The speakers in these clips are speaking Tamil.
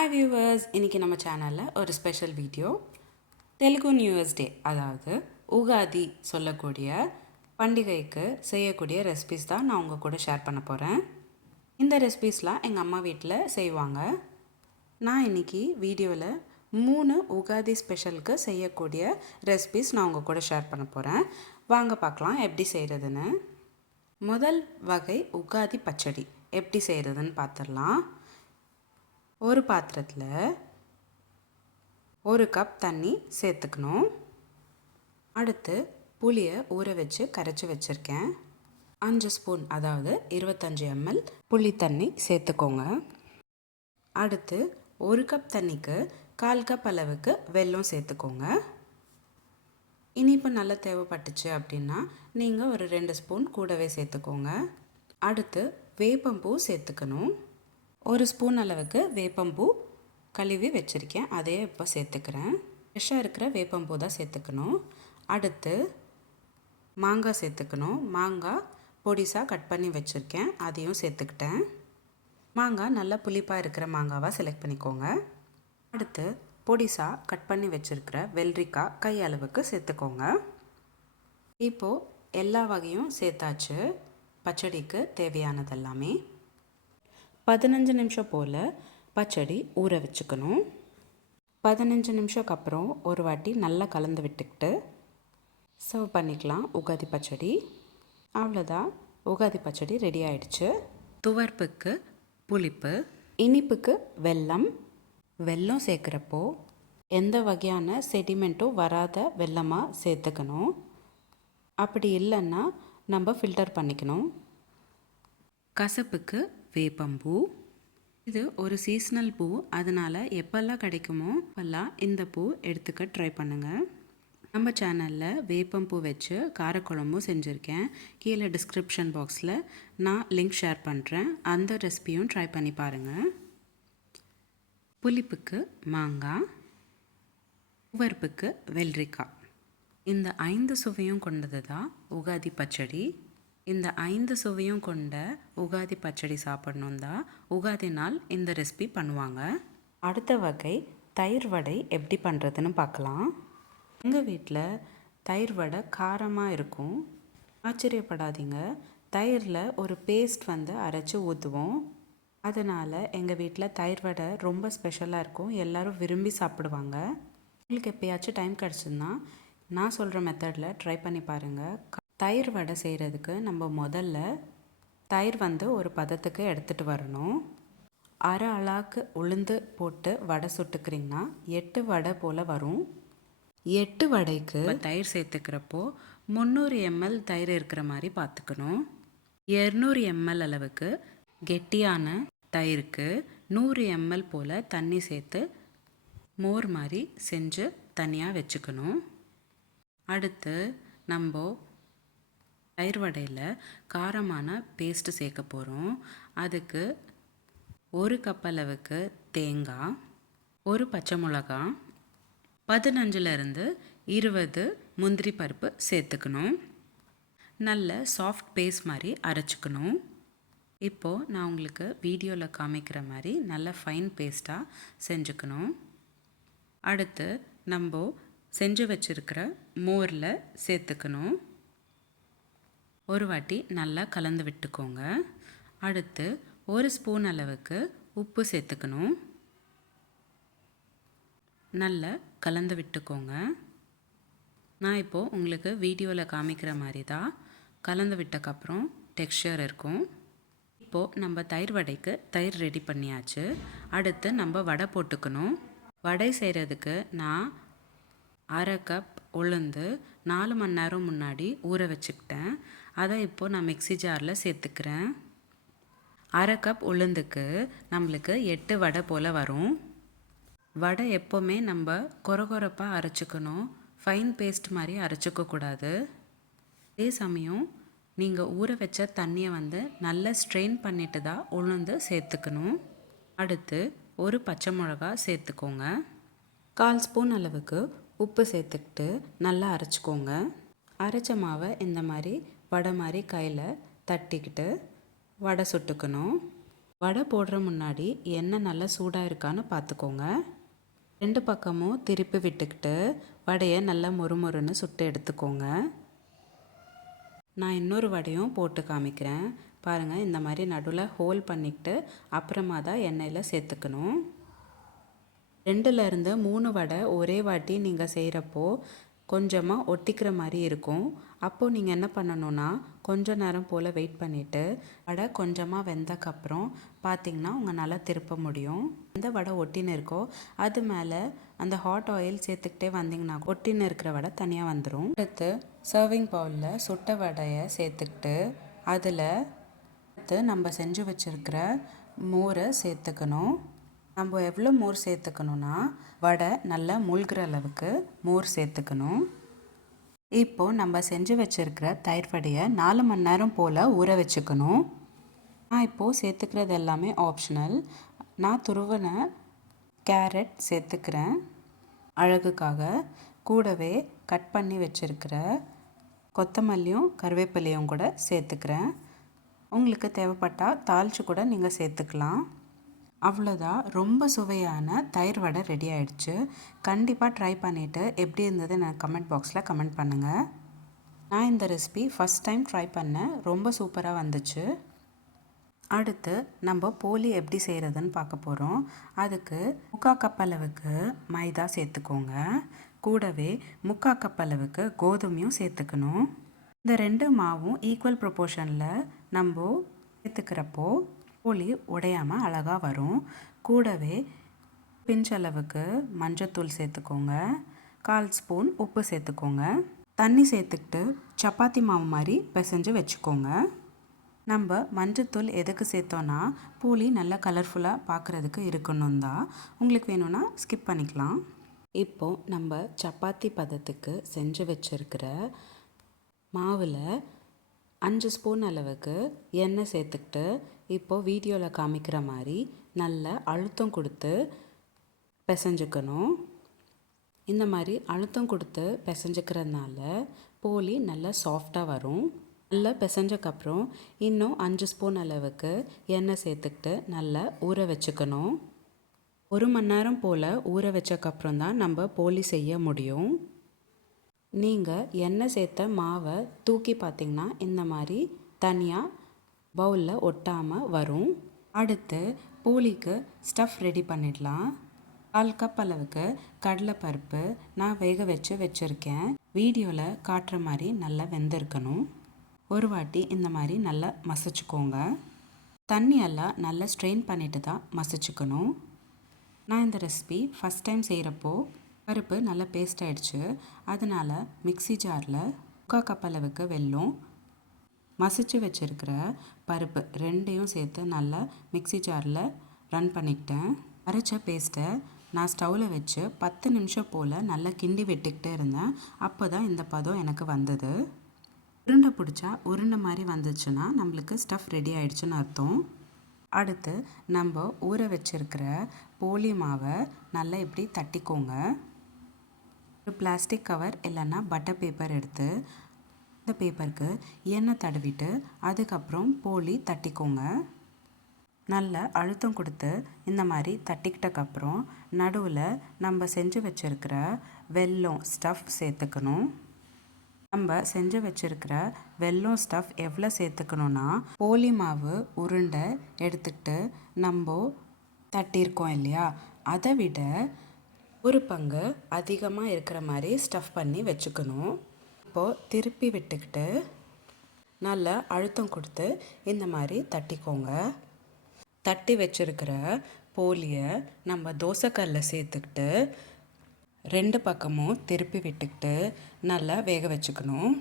ஹாய் வியூவர்ஸ், இன்றைக்கி நம்ம சேனலில் ஒரு special video Telugu new years day, அதாவது உகாதி சொல்லக்கூடிய பண்டிகைக்கு செய்யக்கூடிய ரெசிபிஸ் தான் நான் உங்கள் கூட ஷேர் பண்ண போகிறேன். இந்த ரெசிபிஸ்லாம் எங்கள் அம்மா வீட்டில் செய்வாங்க. நான் இன்றைக்கி வீடியோவில் 3 உகாதி ஸ்பெஷலுக்கு செய்யக்கூடிய ரெசிபிஸ் நான் உங்கள் கூட ஷேர் பண்ண போகிறேன். வாங்க பார்க்கலாம் எப்படி செய்கிறதுன்னு. முதல் வகை உகாதி பச்சடி எப்படி செய்கிறதுன்னு பார்த்துடலாம். ஒரு பாத்திரத்தில் 1 கப் தண்ணி சேர்த்துக்கணும். அடுத்து புளியை ஊற வச்சு கரைச்சி வச்சுருக்கேன். 5 ஸ்பூன், அதாவது 25 ml புளி தண்ணி சேர்த்துக்கோங்க. அடுத்து 1 கப் தண்ணிக்கு 1/4 கப் அளவுக்கு வெல்லம் சேர்த்துக்கோங்க. இனிப்பு நல்லா தேவைப்பட்டுச்சு அப்படின்னா நீங்கள் ஒரு 2 ஸ்பூன் கூடவே சேர்த்துக்கோங்க. அடுத்து வேப்பம்பூ சேர்த்துக்கணும். 1 ஸ்பூன் அளவுக்கு வேப்பம்பூ கழுவி வச்சுருக்கேன், அதையே இப்போ சேர்த்துக்கிறேன். ஃப்ரெஷ்ஷாக இருக்கிற வேப்பம்பூ தான் சேர்த்துக்கணும். அடுத்து மாங்காய் சேர்த்துக்கணும். மாங்காய் பொடிசாக கட் பண்ணி வச்சுருக்கேன், அதையும் சேர்த்துக்கிட்டேன். மாங்காய் நல்லா புளிப்பாக இருக்கிற மாங்காவாக செலக்ட் பண்ணிக்கோங்க. அடுத்து பொடிசாக கட் பண்ணி வச்சுருக்கிற வெள்ளரிக்காய் கை அளவுக்கு சேர்த்துக்கோங்க. இப்போது எல்லா வகையும் சேர்த்தாச்சு. பச்சடிக்கு தேவையானது எல்லாமே 15 நிமிஷம் போல் பச்சடி ஊற வச்சுக்கணும். 15 நிமிஷத்துக்கு அப்புறம் ஒரு வாட்டி நல்லா கலந்து விட்டுக்கிட்டு சர்வ் பண்ணிக்கலாம் உகாதி பச்சடி. அவ்வளோதான், உகாதி பச்சடி ரெடி ஆயிடுச்சு. துவர்ப்புக்கு புளிப்பு, இனிப்புக்கு வெல்லம் சேர்க்குறப்போ எந்த வகையான செடிமெண்ட்டும் வராத வெல்லமாக சேர்த்துக்கணும். அப்படி இல்லைன்னா நம்ம ஃபில்டர் பண்ணிக்கணும். கசப்புக்கு வேப்பம்பூ, இது ஒரு சீஸ்னல் பூ, அதனால் எப்போல்லாம் கிடைக்குமோ அப்போல்லாம் இந்த பூ எடுத்துக்க ட்ரை பண்ணுங்கள். நம்ம சேனலில் வேப்பம்பூ வச்சு காரக்குழம்பும் செஞ்சுருக்கேன். கீழே டிஸ்கிரிப்ஷன் பாக்ஸில் நான் லிங்க் ஷேர் பண்ணுறேன், அந்த ரெசிபியும் ட்ரை பண்ணி பாருங்கள். புளிப்புக்கு மாங்காய், உவர்ப்புக்கு வெள்ளரிக்காய், இந்த 5 சுவையும் கொண்டது தான் உகாதி பச்சடி. இந்த 5 சுவையும் கொண்ட உகாதி பச்சடி சாப்பிடணும் தான் உகாதி நாள் இந்த ரெசிபி பண்ணுவாங்க. அடுத்த வகை தயிர் வடை எப்படி பண்ணுறதுன்னு பார்க்கலாம். எங்கள் வீட்டில் தயிர் வடை காரமாக இருக்கும். ஆச்சரியப்படாதீங்க, தயிரில் ஒரு பேஸ்ட் அரைச்சி ஊற்றுவோம். அதனால் எங்கள் வீட்டில் தயிர் வடை ரொம்ப ஸ்பெஷலாக இருக்கும், எல்லோரும் விரும்பி சாப்பிடுவாங்க. உங்களுக்கு எப்போயாச்சும் டைம் கிடச்சுன்னா நான் சொல்கிற மெத்தடில் ட்ரை பண்ணி பாருங்கள். தயிர் வடை செய்கிறதுக்கு நம்ம முதல்ல தயிர் ஒரு பதத்துக்கு எடுத்துகிட்டு வரணும். அரை அளவுக்கு உளுந்து போட்டு வடை சுட்டுக்கிறீங்கன்னா 8 வடை போல் வரும். 8 வடைக்கு தயிர் சேர்த்துக்கிறப்போ 300 ml தயிர் இருக்கிற மாதிரி பார்த்துக்கணும். 200 ml அளவுக்கு கெட்டியான தயிருக்கு 100 ml போல் தண்ணி சேர்த்து மோர் மாதிரி செஞ்சு தனியாக வச்சுக்கணும். அடுத்து நம்ம தயிர் வடையில் காரமான பேஸ்ட்டு சேர்க்க போகிறோம். அதுக்கு 1 கப் அளவுக்கு தேங்காய், 1 பச்சை மிளகாய், 15லேருந்து 20 முந்திரி பருப்பு சேர்த்துக்கணும். நல்ல சாஃப்ட் பேஸ்ட் மாதிரி அரைச்சிக்கணும். இப்போது நான் உங்களுக்கு வீடியோவில் காமிக்கிற மாதிரி நல்ல ஃபைன் பேஸ்ட்டாக செஞ்சுக்கணும். அடுத்து நம்ம செஞ்சு வச்சுருக்கிற மோரில் சேர்த்துக்கணும். ஒரு வாட்டி நல்லா கலந்து விட்டுக்கோங்க. அடுத்து 1 ஸ்பூன் அளவுக்கு உப்பு சேர்த்துக்கணும். நல்லா கலந்து விட்டுக்கோங்க. நான் இப்போது உங்களுக்கு வீடியோவில் காமிக்கிற மாதிரி தான் கலந்து விட்டக்கப்புறம் டெக்ஸ்சர் இருக்கும். இப்போது நம்ம தயிர் வடைக்கு தயிர் ரெடி பண்ணியாச்சு. அடுத்து நம்ம வடை போட்டுக்கணும். வடை செய்கிறதுக்கு நான் அரை கப் உளுந்து 4 மணி நேரம் முன்னாடி ஊற வச்சுக்கிட்டேன். அதை இப்போது நான் மிக்ஸி ஜாரில் சேர்த்துக்கிறேன். அரை கப் உளுந்துக்கு நம்மளுக்கு 8 வடை போல் வரும். வடை எப்போவுமே நம்ம கொரகொரப்பாக அரைச்சிக்கணும், ஃபைன் பேஸ்ட் மாதிரி அரைச்சிக்கக்கூடாது. அதே சமயம் நீங்கள் ஊற வச்ச தண்ணியை நல்லா ஸ்ட்ரெயின் பண்ணிட்டு தான் உளுந்து சேர்த்துக்கணும். அடுத்து 1 பச்சை மிளகா சேர்த்துக்கோங்க. 1/4 ஸ்பூன் அளவுக்கு உப்பு சேர்த்துக்கிட்டு நல்லா அரைச்சிக்கோங்க. அரைச்ச மாவை இந்த மாதிரி வடை மாதிரி கையில் தட்டிக்கிட்டு வடை சுட்டுக்கணும். வடை போடுற முன்னாடி எண்ணெய் நல்லா சூடாக இருக்கான்னு பார்த்துக்கோங்க. 2 பக்கமும் திருப்பி விட்டுக்கிட்டு வடையை நல்லா மொறுமொறுன்னு சுட்டு எடுத்துக்கோங்க. நான் இன்னொரு வடையும் போட்டு காமிக்கிறேன். பாருங்கள், இந்த மாதிரி நடுவில் ஹோல் பண்ணிக்கிட்டு அப்புறமா தான் எண்ணெயில் சேர்த்துக்கணும். 2லேருந்து 3 வடை ஒரே வாட்டி நீங்கள் செய்கிறப்போ கொஞ்சமாக ஒட்டிக்கிற மாதிரி இருக்கும். அப்போது நீங்கள் என்ன பண்ணணுன்னா, கொஞ்ச நேரம் போல் வெயிட் பண்ணிவிட்டு வடை கொஞ்சமாக வெந்தக்கப்புறம் பார்த்திங்கன்னா உங்களால் திருப்ப முடியும். எந்த வடை ஒட்டின்னு இருக்கோ அது மேலே அந்த ஹாட் ஆயில் சேர்த்துக்கிட்டே வந்தீங்கன்னா ஒட்டின்னு இருக்கிற வடை தனியாக வந்துடும். அடுத்து சர்விங் பவுலில் சுட்ட வடையை சேர்த்துக்கிட்டு அதில் நம்ம செஞ்சு வச்சுருக்கிற மோரை சேர்த்துக்கணும். நம்ம எவ்வளோ மோர் சேர்த்துக்கணுன்னா, வடை நல்லா மூழ்கிற அளவுக்கு மோர் சேர்த்துக்கணும். இப்போது நம்ம செஞ்சு வச்சுருக்கிற தயிர் வடையை 4 மணி நேரம் போல் ஊற வச்சுக்கணும். நான் இப்போது சேர்த்துக்கிறது எல்லாமே ஆப்ஷனல். நான் துருவின கேரட் சேர்த்துக்கிறேன் அழகுக்காக. கூடவே கட் பண்ணி வச்சுருக்கிற கொத்தமல்லியும் கருவேப்பிலையும் கூட சேர்த்துக்கிறேன். உங்களுக்கு தேவைப்பட்டால் தாளித்து கூட நீங்கள் சேர்த்துக்கலாம். அவ்வளோதான், ரொம்ப சுவையான தயிர் வடை ரெடி ஆகிடுச்சு. கண்டிப்பாக ட்ரை பண்ணிவிட்டு எப்படி இருந்தது எனக்கு கமெண்ட் பாக்ஸில் கமெண்ட் பண்ணுங்கள். நான் இந்த ரெசிபி ஃபஸ்ட் டைம் ட்ரை பண்ணேன், ரொம்ப சூப்பராக வந்துச்சு. அடுத்து நம்ம போலி எப்படி செய்கிறதுன்னு பார்க்க போகிறோம். அதுக்கு 3/4 கப் அளவுக்கு மைதா சேர்த்துக்கோங்க. கூடவே 3/4 கப் அளவுக்கு கோதுமையும் சேர்த்துக்கணும். இந்த 2 மாவும் ஈக்குவல் ப்ரொப்போர்ஷனில் நம்ம சேர்த்துக்கிறப்போ போலி உடையாமல் அழகாக வரும். கூடவே பிஞ்ச் அளவுக்கு மஞ்சத்தூள் சேர்த்துக்கோங்க. 1/4 ஸ்பூன் உப்பு சேர்த்துக்கோங்க. தண்ணி சேர்த்துக்கிட்டு சப்பாத்தி மாவு மாதிரி பிசைஞ்சு வச்சுக்கோங்க. நம்ம மஞ்சத்தூள் எதுக்கு சேர்த்தோன்னா போலி நல்லா கலர்ஃபுல்லாக பார்க்குறதுக்கு இருக்கணும் தான். உங்களுக்கு வேணும்னா ஸ்கிப் பண்ணிக்கலாம். இப்போது நம்ம சப்பாத்தி பதத்துக்கு செஞ்சு வச்சுருக்கிற மாவில் 5 ஸ்பூன் அளவுக்கு எண்ணெய் சேர்த்துக்கிட்டு இப்போது வீடியோவில் காமிக்கிற மாதிரி நல்லா அழுத்தம் கொடுத்து பிசைஞ்சுக்கணும். இந்த மாதிரி அழுத்தம் கொடுத்து பிசைஞ்சுக்கிறதுனால போலி நல்லா சாஃப்டாக வரும். நல்லா பிசைஞ்சக்கப்புறம் இன்னும் 5 ஸ்பூன் அளவுக்கு எண்ணெய் சேர்த்துக்கிட்டு நல்லா ஊற வச்சுக்கணும். 1 மணி நேரம் போல் ஊற வச்சக்கப்புறம் தான் நம்ம போலி செய்ய முடியும். நீங்கள் எண்ணெய் சேர்த்த மாவை தூக்கி பார்த்திங்கன்னா இந்த மாதிரி தனியாக பவுலில் ஒட்டாமல் வரும். அடுத்து போலிக்கு ஸ்டஃப் ரெடி பண்ணிடலாம். 1/4 கப் அளவுக்கு கடலைப்பருப்பு நான் வேக வச்சுருக்கேன். வீடியோவில் காட்டுற மாதிரி நல்லா வெந்திருக்கணும். ஒரு வாட்டி இந்த மாதிரி நல்லா மசிச்சுக்கோங்க. தண்ணியெல்லாம் நல்லா ஸ்ட்ரெயின் பண்ணிட்டு தான் மசிச்சுக்கணும். நான் இந்த ரெசிபி ஃபஸ்ட் டைம் செய்கிறப்போ பருப்பு நல்லா பேஸ்ட் ஆகிடுச்சு. அதனால் மிக்ஸி ஜாரில் 3/4 கப் அளவுக்கு வெல்லம், மசிச்சு வச்சுருக்கிற பருப்பு 2யும் சேர்த்து நல்லா மிக்ஸி ஜாரில் ரன் பண்ணிக்கிட்டேன். அரைச்ச பேஸ்ட்டை நான் ஸ்டவ்வில் வச்சு 10 நிமிஷம் போல் நல்லா கிண்டி விட்டுக்கிட்டே இருந்தேன். அப்போ தான் இந்த பதம் எனக்கு வந்தது. உருண்டை பிடிச்சா உருண்டை மாதிரி வந்துச்சுன்னா நம்மளுக்கு ஸ்டஃப் ரெடி ஆகிடுச்சுன்னு அர்த்தம். அடுத்து நம்ம ஊற வச்சுருக்கிற போலி மாவை நல்லா இப்படி தட்டிக்கோங்க. ஒரு பிளாஸ்டிக் கவர் இல்லைன்னா பட்டர் பேப்பர் எடுத்து இந்த பேப்பருக்கு எண்ணெய் தடவிட்டு அதுக்கப்புறம் போலி தட்டிக்கோங்க. நல்லா அழுத்தம் கொடுத்து இந்த மாதிரி தட்டிக்கிட்டக்கப்புறம் நடுவில் நம்ம செஞ்சு வச்சுருக்கிற வெல்லம் ஸ்டஃப் சேர்த்துக்கணும். நம்ம செஞ்சு வச்சுருக்கிற வெல்லம் ஸ்டஃப் எவ்வளோ சேர்த்துக்கணுன்னா, போலி மாவு உருண்டை எடுத்துக்கிட்டு நம்ம தட்டியிருக்கோம் இல்லையா, அதை விட ஒரு பங்கு அதிகமாக இருக்கிற மாதிரி ஸ்டஃப் பண்ணி வச்சுக்கணும். இப்போது திருப்பி விட்டுக்கிட்டு நல்லா அழுத்தம் கொடுத்து இந்த மாதிரி தட்டிக்கோங்க. தட்டி வச்சுருக்கிற போலியை நம்ம தோசைக்கல்லில் சேர்த்துக்கிட்டு 2 பக்கமும் திருப்பி விட்டுக்கிட்டு நல்லா வேக வச்சுக்கணும்.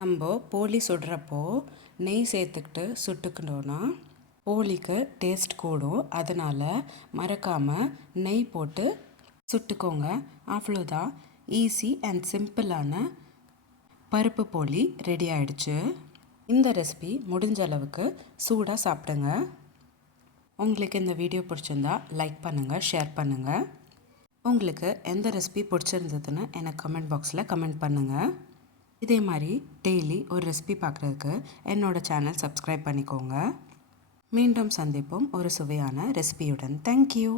நம்ம போலி சுடுறப்போ நெய் சேர்த்துக்கிட்டு சுட்டுக்கணுன்னா போலிக்கு டேஸ்ட் கூடும். அதனால் மறக்காமல் நெய் போட்டு சுட்டுக்கோங்க. அவ்வளோதான், ஈஸி அண்ட் சிம்பிளான பருப்பு போலி ரெடி ஆகிடுச்சு. இந்த ரெசிபி முடிஞ்ச அளவுக்கு சூடாக சாப்பிடுங்க. உங்களுக்கு இந்த வீடியோ பிடிச்சிருந்தா லைக் பண்ணுங்கள், ஷேர் பண்ணுங்கள். உங்களுக்கு எந்த ரெசிபி பிடிச்சிருந்ததுன்னு எனக்கு கமெண்ட் பாக்ஸில் கமெண்ட் பண்ணுங்கள். இதே மாதிரி டெய்லி ஒரு ரெசிபி பார்க்குறதுக்கு என்னோடய சேனல் சப்ஸ்கிரைப் பண்ணிக்கோங்க. மீண்டும் சந்திப்போம் ஒரு சுவையான ரெசிபியுடன். தேங்க்யூ.